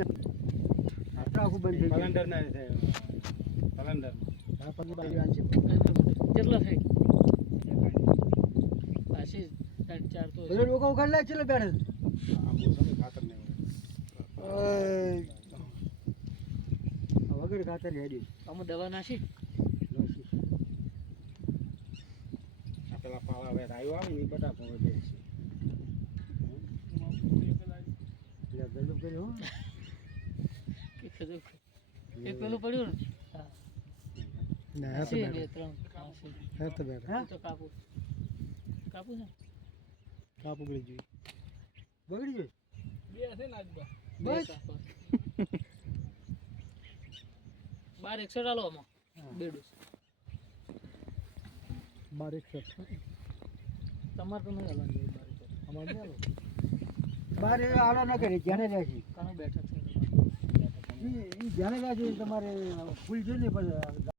આખું બંધ થઈ કલેન્ડર ના છે કલેન્ડર હા પછી બાજુ આલ છે કેટલા થઈ પાછી 4 તો બોલે રોકો ઉખાડ લે ચલો બેઠે આ મોસમ ખાતર નહીં વગર ખાતર હેડી આમાં દવા નાખી આ પેલા પાળા વેર આવ્યો આવે ને એ બધા પણ દે છે ગલું કર્યું એક પેલું પડ્યું ને ના છે બે ત્રણ હા તો બેઠે તો કાપુ ને કાપુ બળી ગઈ બગડી ગઈ બે છે ને આજ બસ 12 100 આલો આમાં બે ડોસ 12 તમારે તો નહીં આલવાનું 12 અમારે ચાલો બારે આડો ન કરી જ્યાને જાય છે કાનો બેઠા છે ઈ જ્યાને જાય છે તમારે ફૂલ જોઈએ ને પછી